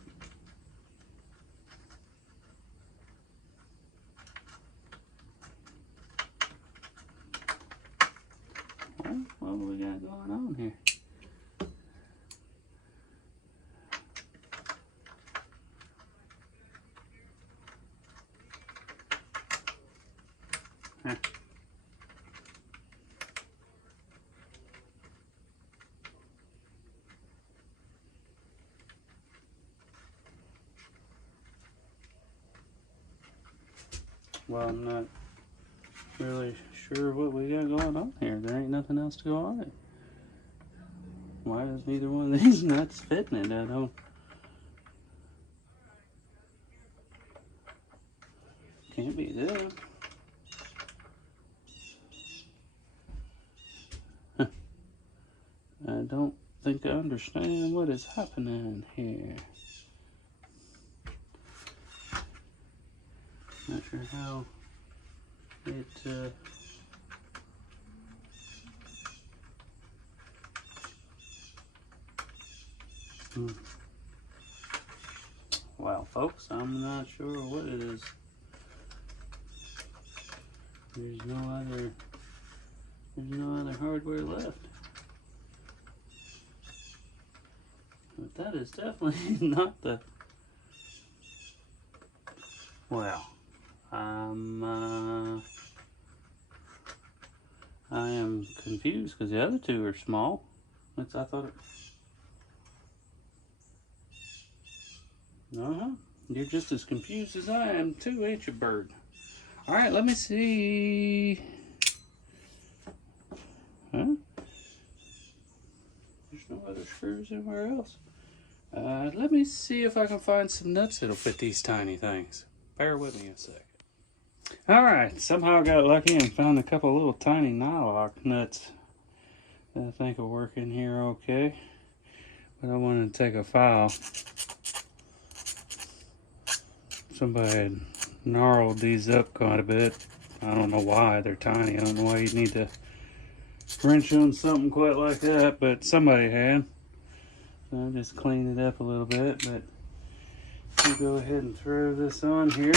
Well, what do we got going on here? Huh. Well, I'm not really sure what we got going on here. There ain't nothing else to go on it. Why is neither one of these nuts fitting it? I don't. Can't be them. I don't think I understand what is happening here. Not sure how it Wow, folks, I'm not sure what it is. There's no other hardware left. But that is definitely not the. Well, I am confused because the other two are small. I thought it. You're just as confused as I am too, ain't you, bird? All right, let me see. Huh? There's no other screws anywhere else. Let me see if I can find some nuts that'll fit these tiny things. Bear with me a second. All right, somehow I got lucky and found a couple little tiny nylock nuts that I think will work in here okay. But I wanted to take a file. Somebody had gnarled these up quite a bit. I don't know why, they're tiny. I don't know why you'd need to wrench on something quite like that, but somebody had. So I'll just clean it up a little bit, but we'll go ahead and throw this on here.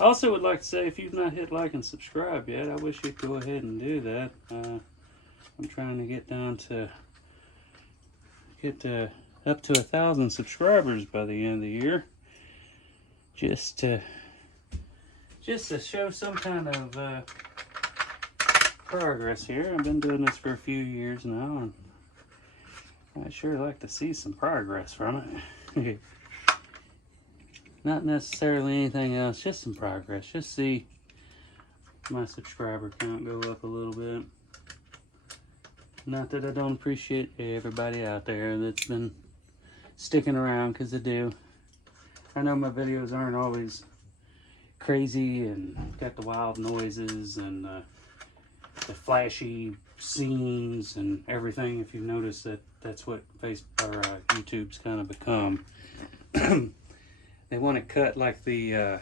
I also would like to say, if you've not hit like and subscribe yet, I wish you'd go ahead and do that. I'm trying to get up to 1,000 subscribers by the end of the year. Just to show some kind of progress here. I've been doing this for a few years now, and I'd sure like to see some progress from it. Not necessarily anything else, just some progress. Just see my subscriber count go up a little bit. Not that I don't appreciate everybody out there that's been sticking around, because I do. I know my videos aren't always crazy and got the wild noises and the flashy scenes and everything. If you notice that's what YouTube's kind of become. They want it cut like the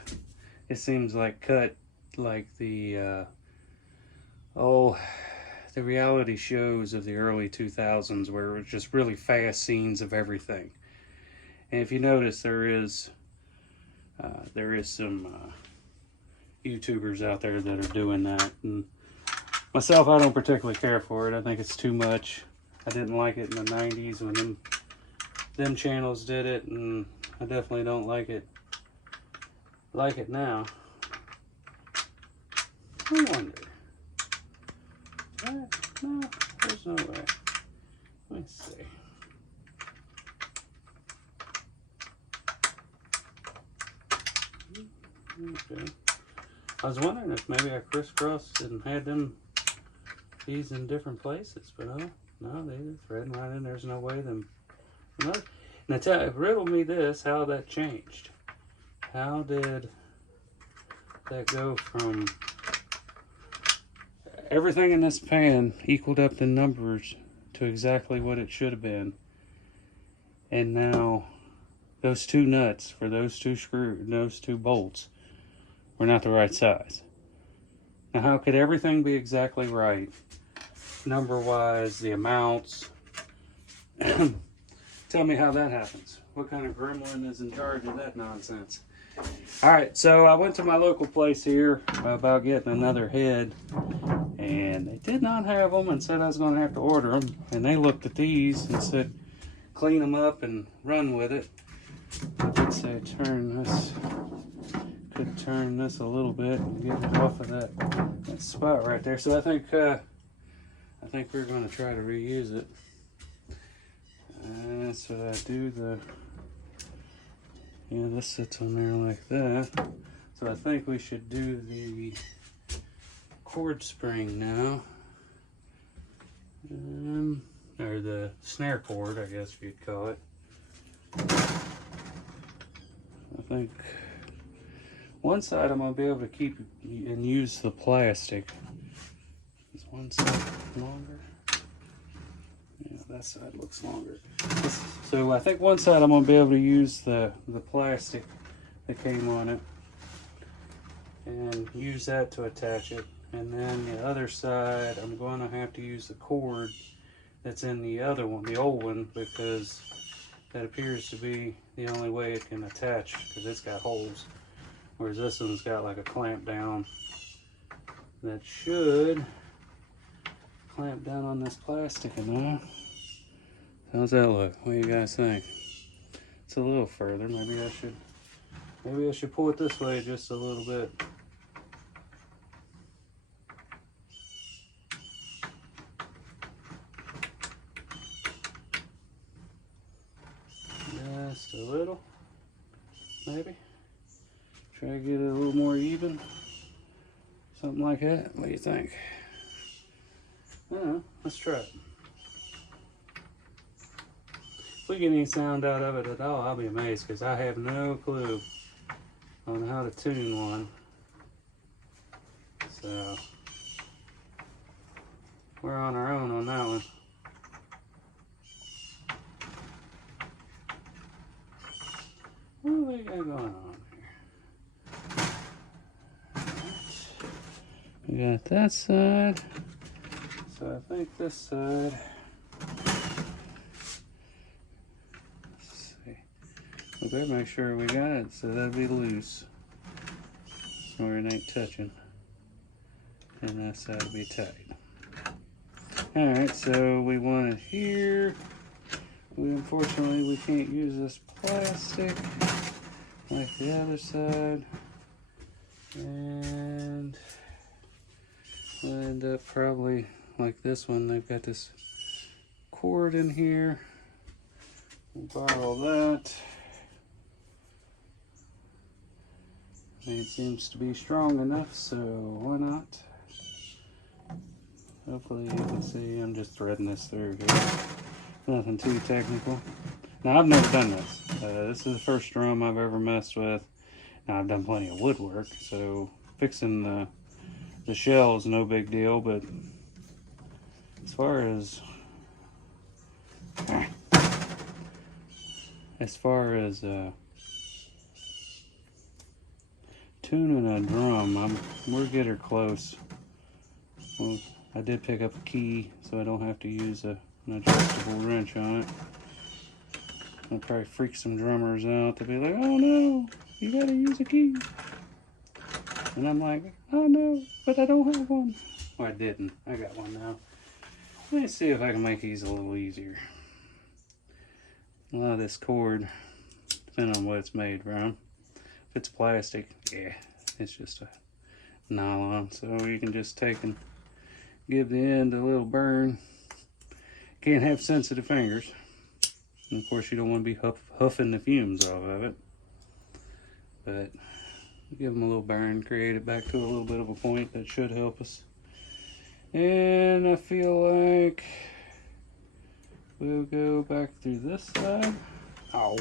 it seems like cut like the the reality shows of the early 2000s, where it was just really fast scenes of everything. And if you notice, there is some YouTubers out there that are doing that, and myself, I don't particularly care for it. I think it's too much. I didn't like it in the 90s when them channels did it, and I definitely don't like it now. I wonder. No, there's no way. Let's see. Okay. I was wondering if maybe I crisscrossed and had these in different places, but no, they're threading right in. There's no way them Now riddle me this, how that changed. How did that go from everything in this pan equaled up the numbers to exactly what it should have been, and now those two nuts for those two screws, those two bolts, were not the right size? Now how could everything be exactly right, number wise, the amounts? Tell me how that happens. What kind of gremlin is in charge of that nonsense? Alright, so I went to my local place here about getting another head, and they did not have them and said I was going to have to order them. And they looked at these and said, clean them up and run with it. I did say turn this, could turn this a little bit and get it off of that spot right there. So I think we're going to try to reuse it. So I do this sits on there like that. So I think we should do the cord spring now. Or the snare cord, I guess you'd call it. I think one side I'm going to be able to keep and use the plastic. Is one side longer? Yeah, that side looks longer. So I think one side I'm going to be able to use the plastic that came on it and use that to attach it. And then the other side I'm going to have to use the cord that's in the other one, the old one, because that appears to be the only way it can attach, because it's got holes. Whereas this one's got like a clamp down that should clamp down on this plastic enough. How's that look? What do you guys think? It's a little further. Maybe I should pull it this way just a little bit. Just a little, maybe. Try to get it a little more even. Something like that. What do you think? I don't know. Let's try it. If we get any sound out of it at all, I'll be amazed, because I have no clue on how to tune one. So we're on our own on that one. What do we got going on here? We got that side. So I think this side. We better make sure we got it so that'll be loose, or it ain't touching, and that side will be tight. Alright, so we want it here. Unfortunately we can't use this plastic like the other side, and we'll end up probably like this one. They've got this cord in here. We'll borrow that. It seems to be strong enough, so why not? Hopefully you can see I'm just threading this through here. Nothing too technical. Now I've never done this. This is the first drum I've ever messed with. Now I've done plenty of woodwork, so fixing the shell is no big deal, but as far as tuning a drum, we're getting close. Well, I did pick up a key, so I don't have to use an adjustable wrench on it. I'll probably freak some drummers out. They'll be like, "Oh no, you gotta use a key." And I'm like, "Oh no, but I don't have one." Well, I didn't. I got one now. Let me see if I can make these a little easier. A lot of this cord, depending on what it's made from. If it's plastic, yeah, it's just a nylon. So you can just take and give the end a little burn. Can't have sensitive fingers. And of course you don't want to be huffing the fumes off of it. But give them a little burn, create it back to a little bit of a point. That should help us. And I feel like we'll go back through this side. Oh,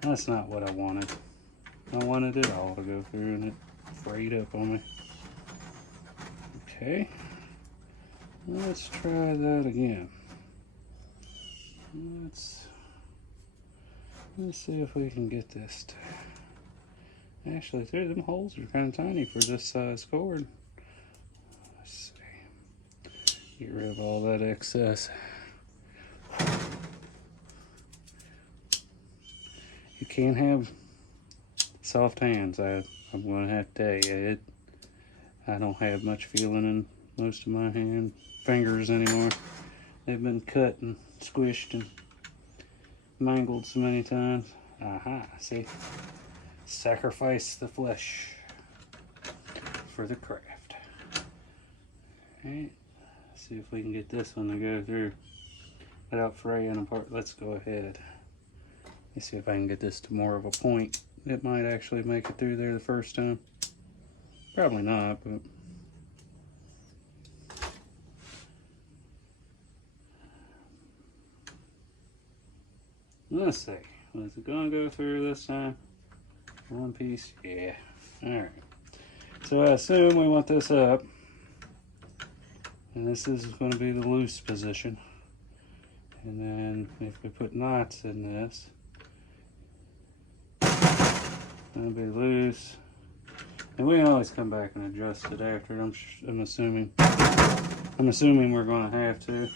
that's not what I wanted. I wanted it all to go through and it frayed up on me. Okay, let's try that again. Let's see if we can get this to actually through. Them holes are kind of tiny for this size cord. Let's see. Get rid of all that excess. You can't have soft hands. I'm going to have to tell you, I don't have much feeling in most of my fingers anymore. They've been cut and squished and mangled so many times. Aha, see? Sacrifice the flesh for the craft. Alright, see if we can get this one to go through without fraying apart. Let's go ahead. Let's see if I can get this to more of a point. It might actually make it through there the first time. Probably not, but let's see. Was it gonna go through this time? One piece, yeah. Alright. So I assume we want this up. And this is going to be the loose position. And then if we put knots in this, it'll be loose. And we can always come back and adjust it after. I'm assuming we're going to have to.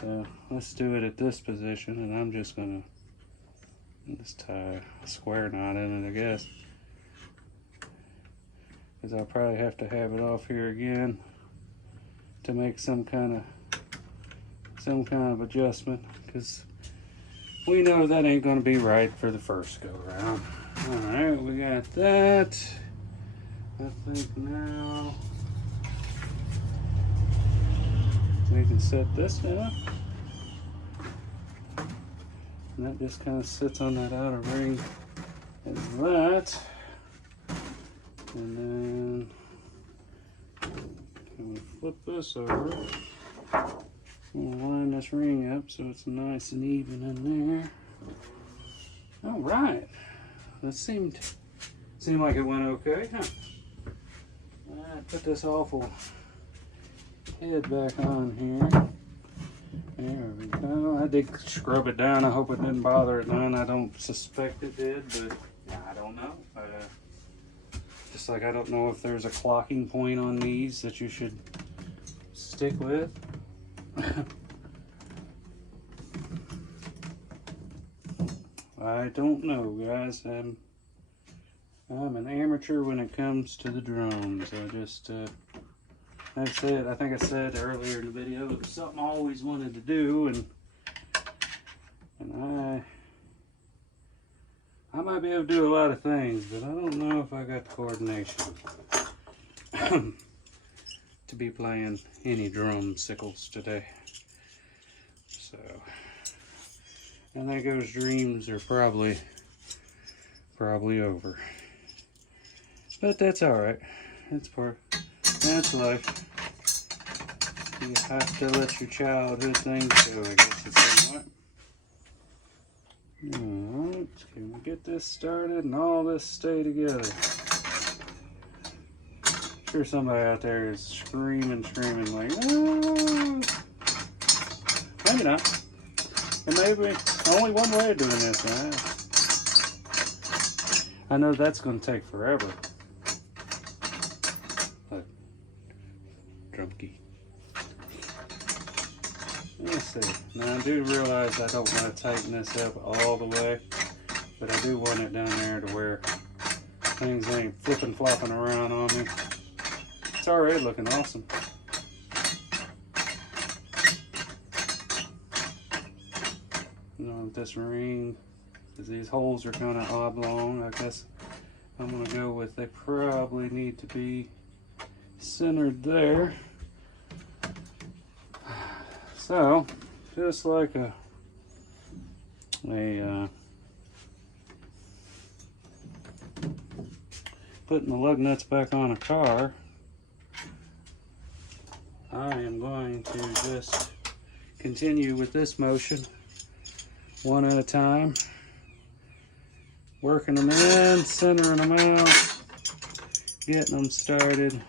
So let's do it at this position, and I'm just going to just tie a square knot in it, I guess. Because I'll probably have to have it off here again to make some kind of adjustment, because we know that ain't going to be right for the first go round. Alright, we got that. I think now we can set this down. And that just kind of sits on that outer ring as that. And then we flip this over. We'll line this ring up so it's nice and even in there. All right. That seemed like it went okay, huh? All right, put this awful head back on here. There we go. I did scrub it down. I hope it didn't bother it none. I don't suspect it did, but I don't know. Just like I don't know if there's a clocking point on these that you should stick with. I don't know, guys. I'm an amateur when it comes to the drones. I just I think I said earlier in the video, it was something I always wanted to do, and I might be able to do a lot of things, but I don't know if I got the coordination to be playing any drum sickles today. So I think those dreams are probably over. But that's alright. That's life. You have to let your childhood things go, I guess it's somewhat. Alright, can we get this started and all this stay together? I'm sure somebody out there is screaming like, oh! Maybe not. There may be only one way of doing this, right? I know that's going to take forever. But, drunky. Let's see. Now I do realize I don't want to tighten this up all the way, but I do want it down there to where things ain't flipping flopping around on me. It's already looking awesome. You know, with this ring, because these holes are kind of oblong, I guess I'm going to go with they probably need to be centered there. So, just like putting the lug nuts back on a car, I am going to just continue with this motion, one at a time, working them in, centering them out, getting them started,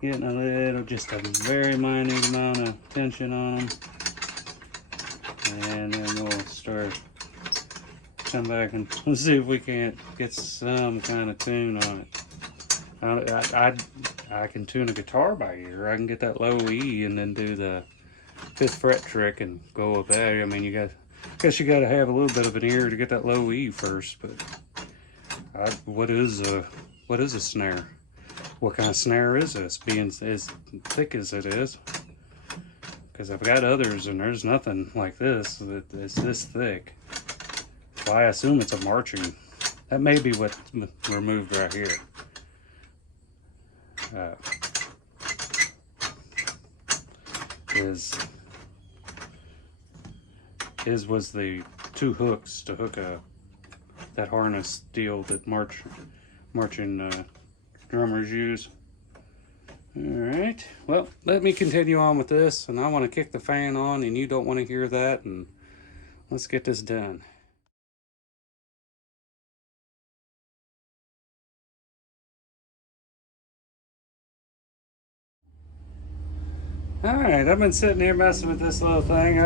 getting a little, just a very minute amount of tension on them, and then we'll start, come back and let's see if we can't get some kind of tune on it. I can tune a guitar by ear. I can get that low E and then do the 5th fret trick and go with that. I mean, I guess you got to have a little bit of an ear to get that low E first. But what is a snare? What kind of snare is this? Being as thick as it is, because I've got others and there's nothing like this that is this thick. So I assume it's a marching. That may be what's removed right here. Was the 2 hooks to hook that harness deal that marching drummers use. All right, well, let me continue on with this, and I want to kick the fan on, and you don't want to hear that, and let's get this done. Alright, I've been sitting here messing with this little thing.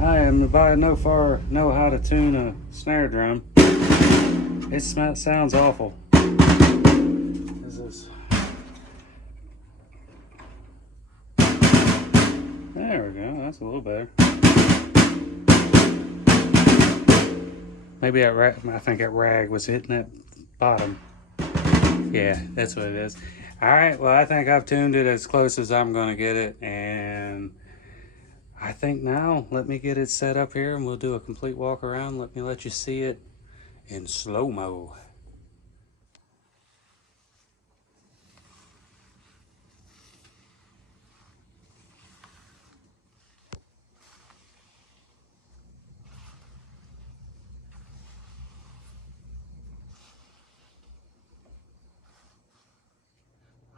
I am by no far know how to tune a snare drum. It sounds awful. Is this? There we go, that's a little better. Maybe I think that rag was hitting that bottom. Yeah, that's what it is. Alright, well, I think I've tuned it as close as I'm going to get it, and I think now, let me get it set up here, and we'll do a complete walk around. Let me let you see it in slow-mo.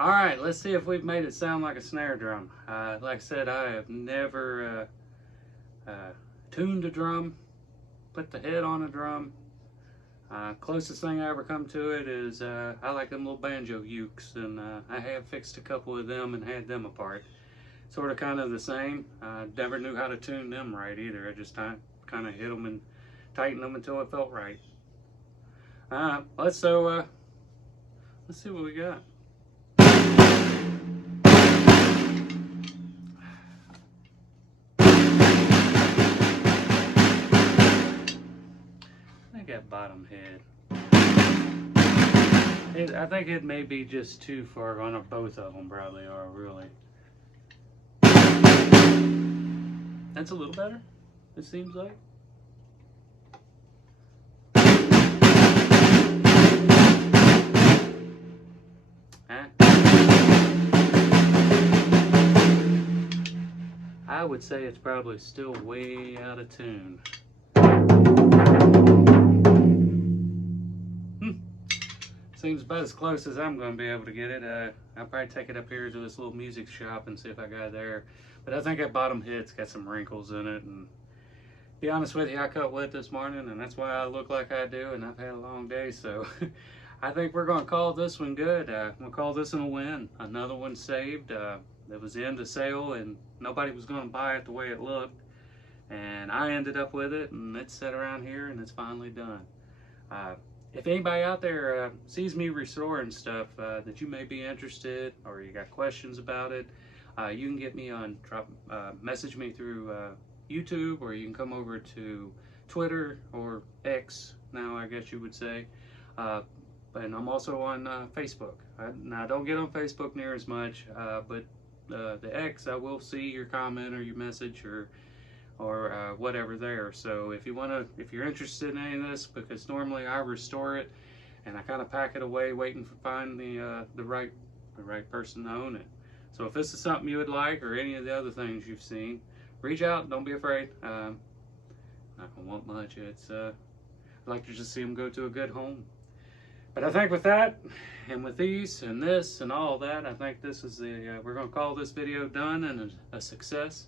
Alright, let's see if we've made it sound like a snare drum. Like I said, I have never tuned a drum, put the head on a drum. Closest thing I ever come to it is I like them little banjo ukes, and I have fixed a couple of them and had them apart. Sort of kind of the same. Never knew how to tune them right either. I just kind of hit them and tighten them until it felt right. Let's see what we got. That bottom head, I think it may be just too far gone. Both of them probably are, really. That's a little better, it seems like. I would say it's probably still way out of tune. Seems about as close as I'm going to be able to get it. I'll probably take it up here to this little music shop and see if I got it there. But I think that bottom hit's got some wrinkles in it. And to be honest with you, I cut wood this morning, and that's why I look like I do, and I've had a long day. So I think we're going to call this one good. We'll call this one a win. Another one saved. It was in the sale, and nobody was going to buy it the way it looked. And I ended up with it, and it's set around here, and it's finally done. If anybody out there sees me restoring stuff that you may be interested, or you got questions about it, you can get me on, message me through YouTube, or you can come over to Twitter or X now, I guess you would say. And I'm also on Facebook. Now, I don't get on Facebook near as much, but the X, I will see your comment or your message or whatever there. So if you're interested in any of this, because normally I restore it and I kind of pack it away, waiting to find the right person to own it. So if this is something you would like, or any of the other things you've seen, reach out. Don't be afraid. Not gonna want much. It's I'd like to just see them go to a good home. But I think with that, and with these, and this, and all that, I think this is we're going to call this video done and a success.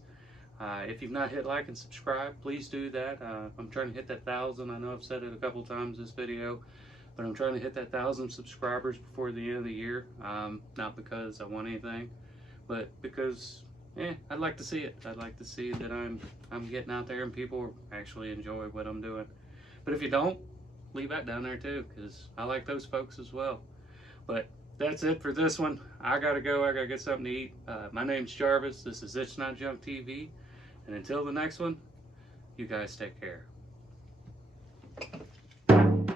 If you've not hit like and subscribe, please do that. I'm trying to hit that 1,000. I know I've said it a couple times this video, but I'm trying to hit that 1,000 subscribers before the end of the year. Not because I want anything, but because I'd like to see it. I'd like to see that I'm getting out there and people actually enjoy what I'm doing. But if you don't, leave that down there too, because I like those folks as well. But that's it for this one. I gotta go. I gotta get something to eat. My name's Jarvis. This is Itsnotjunktv. And until the next one, you guys take care.